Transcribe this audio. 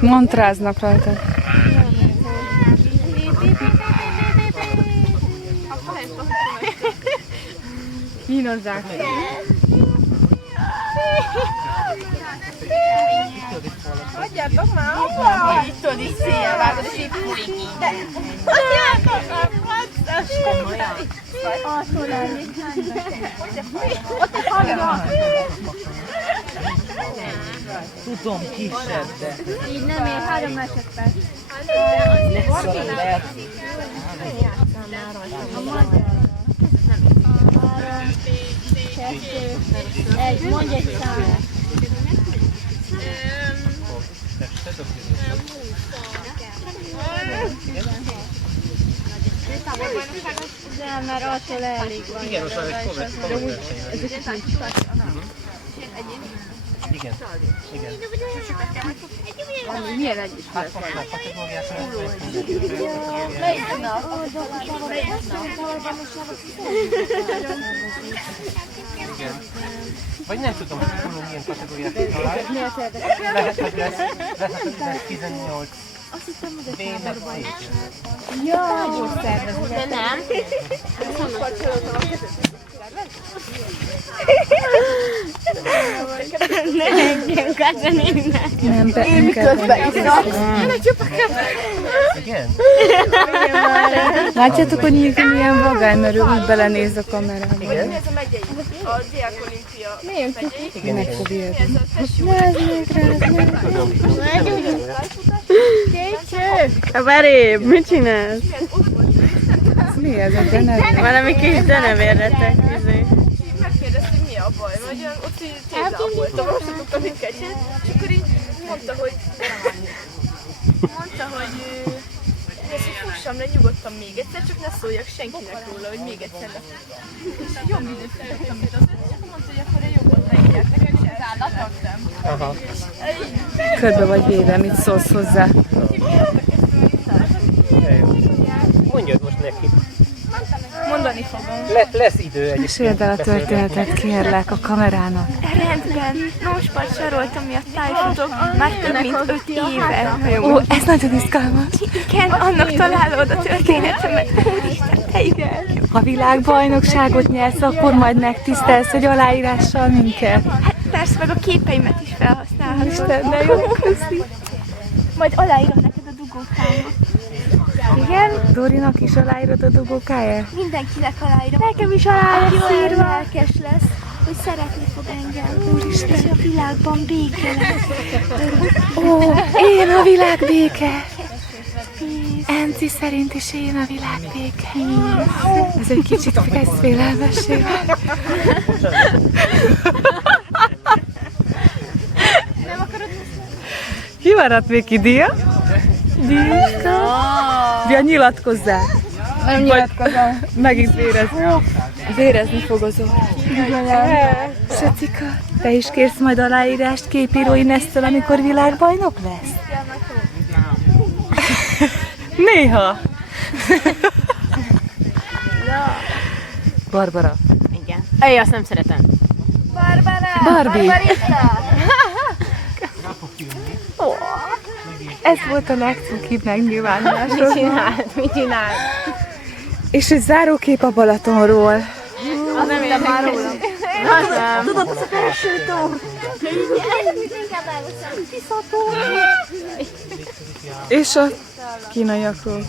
Montráznak rajta. Kínozzák. Hagyjátok már abba! Így tudod, így széjjel vágod, és így fúrik így. Hagyjátok már, facces! Komolyan? Alsó lenni. Ott a hangja! Tudom, kisebb, de... Így nem ér, 3 másodperc. Legszorul lehet. A magyar. 3, 2, 1, mondj egy számot. Nem, mert attól elég van. Igen, most már egy komoly. Igen. Igen. Milyen együtt? Melyik nap? Igen. Vagy nem tudom, hogy póló milyen kategóriát talál. Lehet, hogy lesz 18. B, meg C. De nem. Ne engedjünk ezen innen. Nem, be, én miközben iszom. Igen? Látjátok, hogy milyen vagány, mert ő úgy belenéz a kamerába. Igen? Ez a megyei. A Diák Olimpia. Milyen megyei? Igen, Meg fog ilyet. Kabaréb, mit csinálsz? Mi ez a denevér? Valami kis denevérretek. Megkérdeztük, mi a baj, vagy olyan ott így térdán voltam, most nem tudtam, hogy kegyet. És akkor így mondta, hogy hogy fussam le nyugodtan még egyszer, csak ne szóljak senkinek róla, hogy még egyszer le. És jobb időt futottam, mint az és akkor mondta, hogy akkor én jobban megják nekem, és ellátattam. Aha. Körbe vagy véve, mit szólsz hozzá? Mondjad most neki. Mondani fogom. Lesz idő egyébként. Meséld el a történetet, kérlek, a kamerának. Rendben, Nóspart saroltam miatt tájfutok már több mint 5 éve. Ó, ez nagyon izgalmas. Igen, annak találod a történetemet. Úristen, te igen. Ha világbajnokságot nyersz, akkor majd megtisztelsz egy aláírással minket. Hát persze, meg a képeimet is felhasználhatod. Isten, de jó, köszi. Majd aláírom neked a dugókámat. Igen? Dorinak is aláírod a dugókáját? Mindenkinek aláírom. Nekem is aláírom. Aki olyan lelkes lesz, hogy szeretni fog engem. Úristen, és a világban béke lesz. Ó, én a világ béke. Enci szerint is én a világ béke. Ez egy kicsit félelmessé vált. Nem akarod Ki maradt még ki, Dia? Dia, nyilatkozzál! Nem nyilatkozom. Megint vérezni fog az orr. Sacika, te is kérsz majd aláírást képírói Nesztől, amikor világbajnok lesz? Néha! Barbara. Igen. Ej, azt nem szeretem. Barbie. Ez volt a legcukibb megnyilvánulásról. Mit csinál? És egy zárókép a Balatonról. Az nem értem már róla. Az nem. Tudod, az a felső tó. Inkább elveszem. És a kínaiakról.